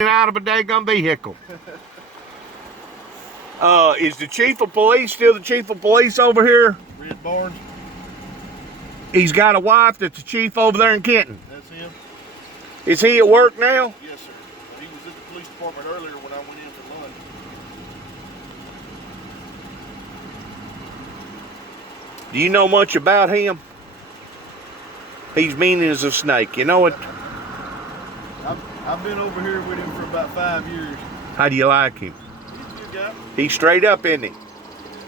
out of a daggum vehicle. Is the chief of police still the chief of police over here? Red Barnes. He's got a wife that's the chief over there in Kenton. That's him. Is he at work now? Yes, sir. But he was at the police department earlier when I went in for lunch. Do you know much about him? He's mean as a snake, you know it? I've been over here with him for about 5 years. How do you like him? He's a good guy. He's straight up, isn't he?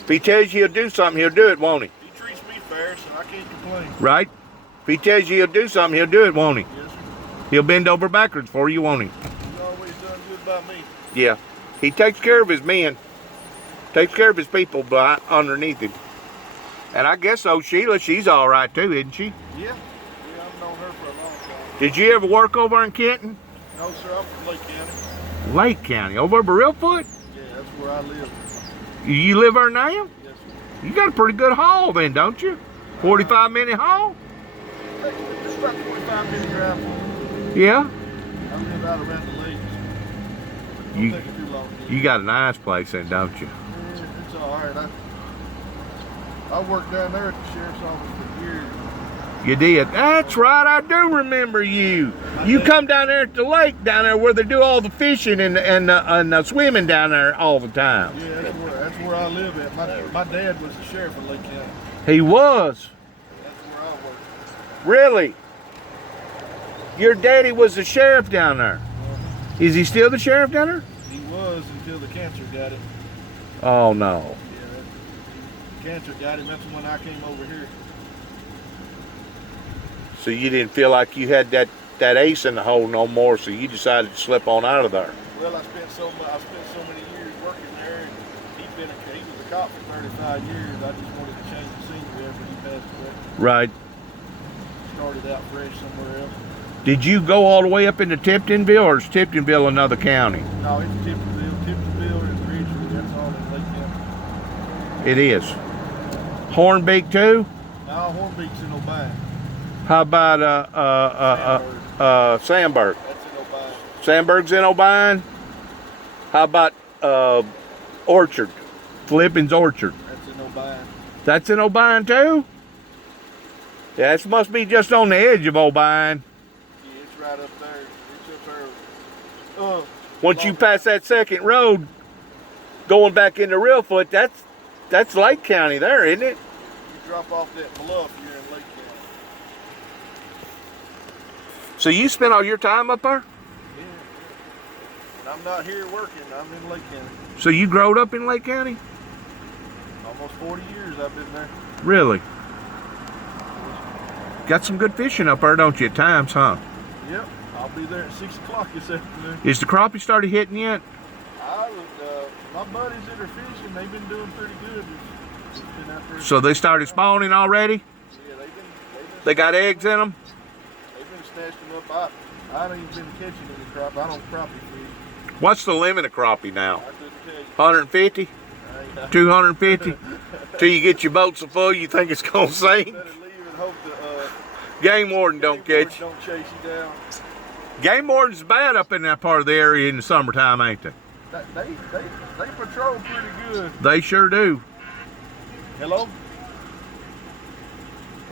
If he tells you he'll do something, he'll do it, won't he? He treats me fair, so I can't complain. Right? If he tells you he'll do something, he'll do it, won't he? Yes, sir. He'll bend over backwards for you, won't he? He's always done good by me. Yeah. He takes care of his men. Takes care of his people underneath him. And I guess so, Sheila, she's all right too, isn't she? Yeah. I've known her for a long time. Did you ever work over in Kenton? No, sir. I'm from Lake County. Lake County, over by Reelfoot? Yeah, that's where I live. You live there now? Yes, sir. You got a pretty good haul then, don't you? 45-minute haul? It's about 45-minute drive. Yeah. I live out around the lakes. Don't take it too long. You got a nice place then, don't you? Yeah, it's all right. I worked down there at the sheriff's office for years. You did. That's right, I do remember you. You come down there at the lake down there where they do all the fishing and swimming down there all the time. Yeah, that's where I live at. My dad was the sheriff of Lake County. He was? That's where I worked. Really? Your daddy was the sheriff down there? Is he still the sheriff down there? He was until the cancer got him. Oh, no. Yeah, cancer got him. That's when I came over here. So you didn't feel like you had that ace in the hole no more, so you decided to slip on out of there. Well, I spent so many years working there, and he was a cop for 35 years. I just wanted to change the scenery after he passed away. Right. Started out fresh somewhere else. Did you go all the way up into Tiptonville, or is Tiptonville another county? No, it's Tiptonville and Ridgely. That's all in Lake County. It is. Hornbeak too? No, Hornbeak's in O'Brien. How about Sandburg? That's in O'Brien. Sandburg's in O'Brien. How about Orchard? Flippin's Orchard. That's in O'Brien. That's in O'Brien too? Yeah, this must be just on the edge of O'Brien. Yeah, it's right up there. It's up there. Once you pass that second road, going back into Reelfoot, that's Lake County there, isn't it? You drop off that bluff, you're in Lake County. So you spent all your time up there? Yeah. And I'm not here working. I'm in Lake County. So you growed up in Lake County? Almost 40 years I've been there. Really? Got some good fishing up there, don't you, at times, huh? Yep. I'll be there at 6 o'clock this afternoon. Is the crappie started hitting yet? My buddies that are fishing, they've been doing pretty good. It's been out there. So they started spawning already? Yeah, They got eggs in them? They've been snatching them up. I haven't even been catching any crappie. I don't crappie feed. What's the limit of crappie now? I couldn't tell you. 150? 250? Till you get your boat so full you think it's going to sink? Better leave and hope the Game warden don't catch you. Don't chase you down. Game warden's bad up in that part of the area in the summertime, ain't they? They patrol pretty good. They sure do. Hello?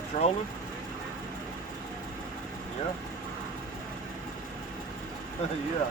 Patrolling? Yeah. Yeah.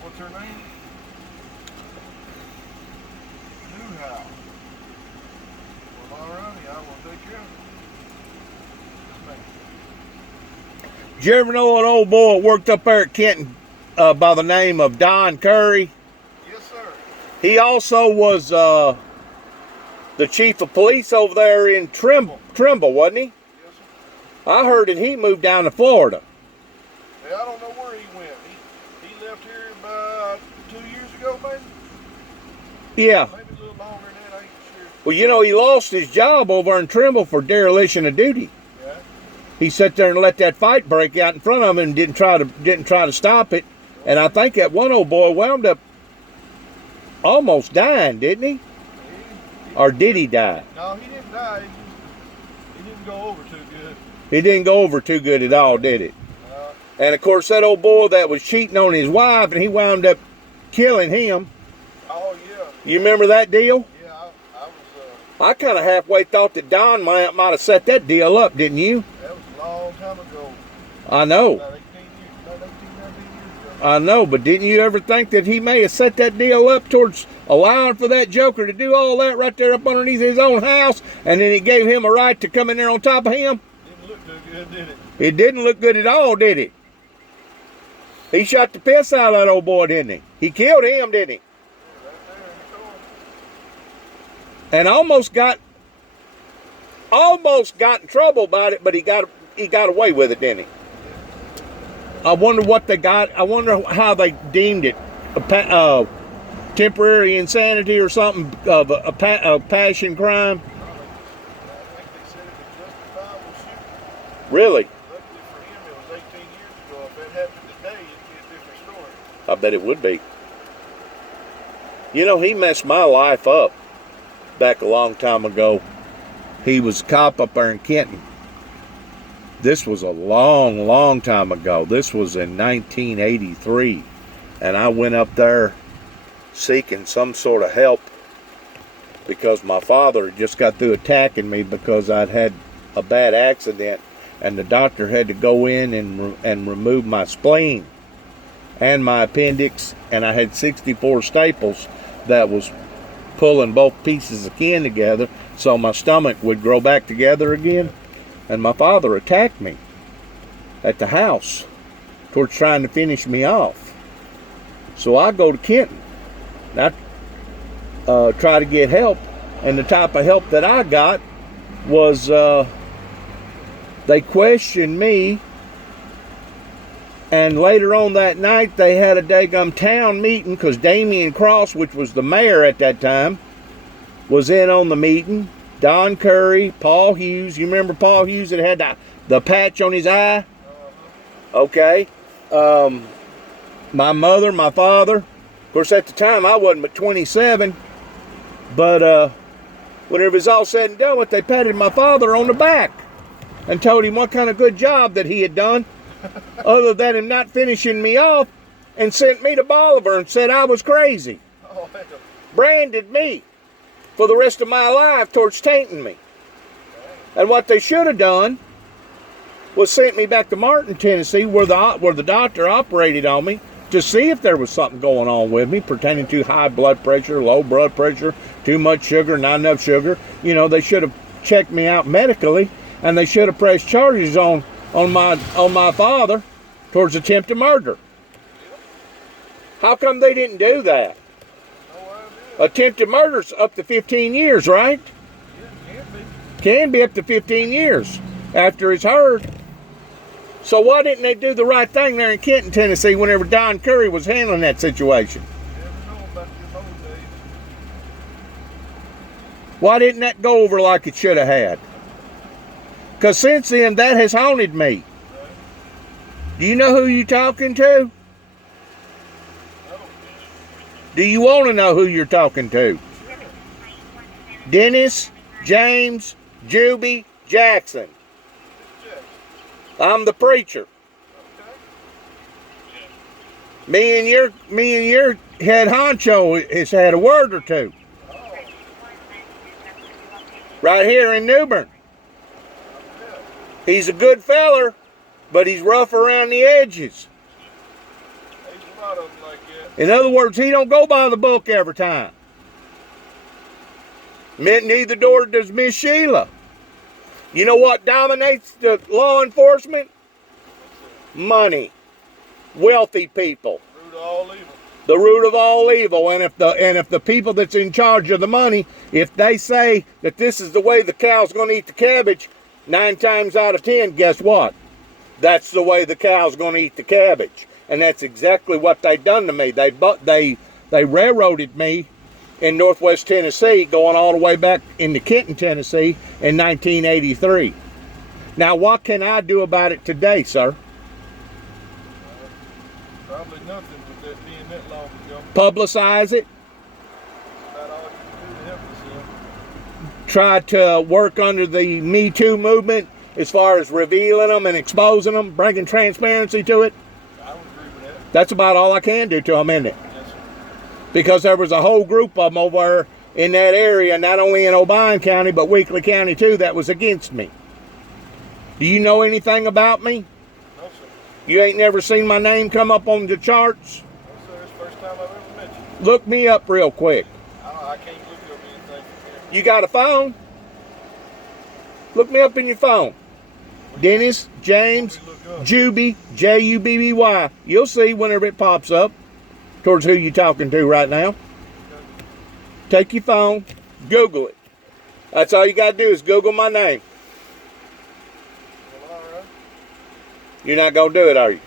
What's her name? Newhouse. Well, alrighty, I will take care of it. Did you ever know an old boy that worked up there at Kenton by the name of Don Curry? Yes, sir. He also was the chief of police over there in Trimble, wasn't he? Yes, sir. I heard that he moved down to Florida. Yeah, I don't know where he went. He left here about 2 years ago, maybe? Yeah. Maybe a little longer than that. I ain't Well, you know, he lost his job over in Trimble for dereliction of duty. Yeah. He sat there and let that fight break out in front of him and didn't try to stop it. And I think that one old boy wound up almost dying, didn't he? Or did he die? No, he didn't die. He didn't go over too good. He didn't go over too good at all, did it? And of course, that old boy that was cheating on his wife, and he wound up killing him. Oh yeah. You remember that deal? Yeah, I was. I kind of halfway thought that Don might have set that deal up, didn't you? That was a long time ago. I know. About 18 years, 19 years ago. I know, but didn't you ever think that he may have set that deal up towards allowing for that joker to do all that right there up underneath his own house, and then he gave him a right to come in there on top of him? Didn't look too good, did it? It didn't look good at all, did it? He shot the piss out of that old boy, didn't he? He killed him, didn't he? Yeah, right there in the corner. And almost got in trouble about it, but he got away with it, didn't he? I wonder what they got. I wonder how they deemed it, temporary insanity or something of a passion crime. I think they said it was justifiable shooting. Really? Luckily for him, it was 18 years ago. If that happened today, it'd be a different story. I bet it would be. You know, he messed my life up back a long time ago. He was a cop up there in Kenton. This was a long, long time ago. This was in 1983. And I went up there seeking some sort of help because my father had just got through attacking me because I'd had a bad accident, and the doctor had to go in and remove my spleen and my appendix, and I had 64 staples that was pulling both pieces of skin together so my stomach would grow back together again. And my father attacked me at the house towards trying to finish me off. So I go to Kenton and I try to get help, and the type of help that I got was they questioned me, and later on that night they had a daggum town meeting because Damian Cross, which was the mayor at that time, was in on the meeting. Don Curry, Paul Hughes. You remember Paul Hughes that had the patch on his eye? Okay. My mother, my father. Of course, at the time, I wasn't but 27. But when it was all said and done with, they patted my father on the back and told him what kind of good job that he had done, other than him not finishing me off, and sent me to Bolivar and said I was crazy. Oh, hell. Branded me for the rest of my life towards tainting me. And what they should have done was sent me back to Martin, Tennessee, where the doctor operated on me to see if there was something going on with me pertaining to high blood pressure, low blood pressure, too much sugar, not enough sugar. You know, they should have checked me out medically, and they should have pressed charges on my father towards attempted murder. How come they didn't do that? Attempted murder's up to 15 years, right? Yeah, Can be up to 15 years after it's heard. So why didn't they do the right thing there in Kenton, Tennessee, whenever Don Curry was handling that situation? Never know about your old days. Why didn't that go over like it should have had? Because since then, that has haunted me. Do you know who you're talking to? Do you want to know who you're talking to? Dennis James Juby Jackson. I'm the preacher. Me and your head honcho has had a word or two. Right here in New Bern. He's a good feller, but he's rough around the edges. There's a lot of them like that. In other words, he don't go by the book every time. Neither does Miss Sheila. You know what dominates the law enforcement? Money. Wealthy people. Root of all evil. The root of all evil. And if the people that's in charge of the money, if they say that this is the way the cow's going to eat the cabbage, 9 times out of 10, guess what? That's the way the cow's going to eat the cabbage. And that's exactly what they done to me. They railroaded me in Northwest Tennessee, going all the way back into Kenton, Tennessee in 1983. Now, what can I do about it today, sir? Probably nothing with that being that long ago. Publicize it. That's about all you can do to help yourself. Try to work under the Me Too movement as far as revealing them and exposing them, bringing transparency to it. I would agree with that. That's about all I can do to them, isn't it? Yes, sir. Because there was a whole group of them over in that area, not only in Obion County, but Weakley County too, that was against me. Do you know anything about me? No, sir. You ain't never seen my name come up on the charts? No, sir. It's the first time I've ever met you. Look me up real quick. I can't look up anything from here. You got a phone? Look me up in your phone. Dennis, James, Juby, Jubby. You'll see whenever it pops up towards who you're talking to right now. Take your phone, Google it. That's all you got to do is Google my name. Well, all right. You're not going to do it, are you?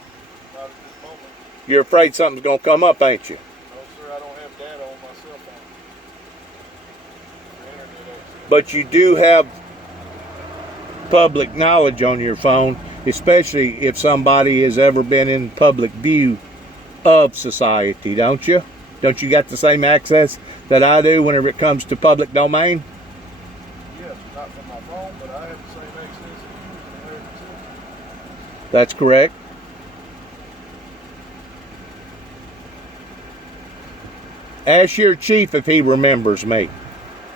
Not at this moment. You're afraid something's going to come up, ain't you? No, sir. I don't have data on my cell phone. The internet access. But you do have public knowledge on your phone, especially if somebody has ever been in public view of society, don't you? Don't you got the same access that I do whenever it comes to public domain? Yes, not from my phone, but I have the same access as you as an American citizen. That's correct. Ask your chief if he remembers me.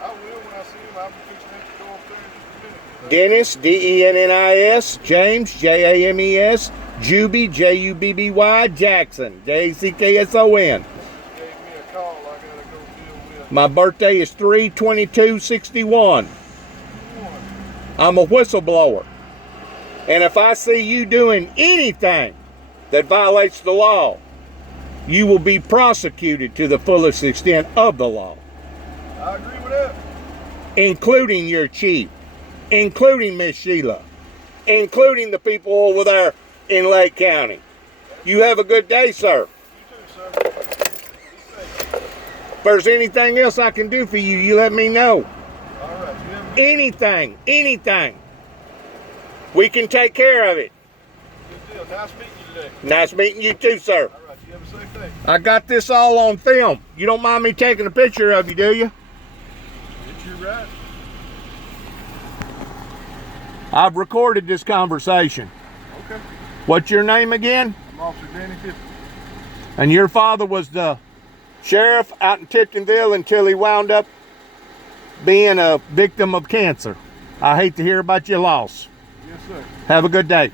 I will when I see him. I'll be fixing to go up there in just a minute. Dennis, Dennis, James, James, Juby, Jubby, Jackson, Jackson. Gave me a call. I gotta go deal with. My birthday is 3/22/61. I'm a whistleblower. And if I see you doing anything that violates the law, you will be prosecuted to the fullest extent of the law, I agree with that. including your chief, including Miss Sheila, including the people over there in Lake County. You have a good day, sir. You too, sir. Be safe. If there's anything else I can do for you, you let me know. All right. You have a good Anything. We can take care of it. deal. Nice meeting you today. Nice meeting you too, sir. All right. You have a safe day. I got this all on film. You don't mind me taking a picture of you, do you? It's your right. I've recorded this conversation. Okay. What's your name again? I'm Officer Danny Tippett. And your father was the sheriff out in Tiptonville until he wound up being a victim of cancer. I hate to hear about your loss. Yes, sir. Have a good day.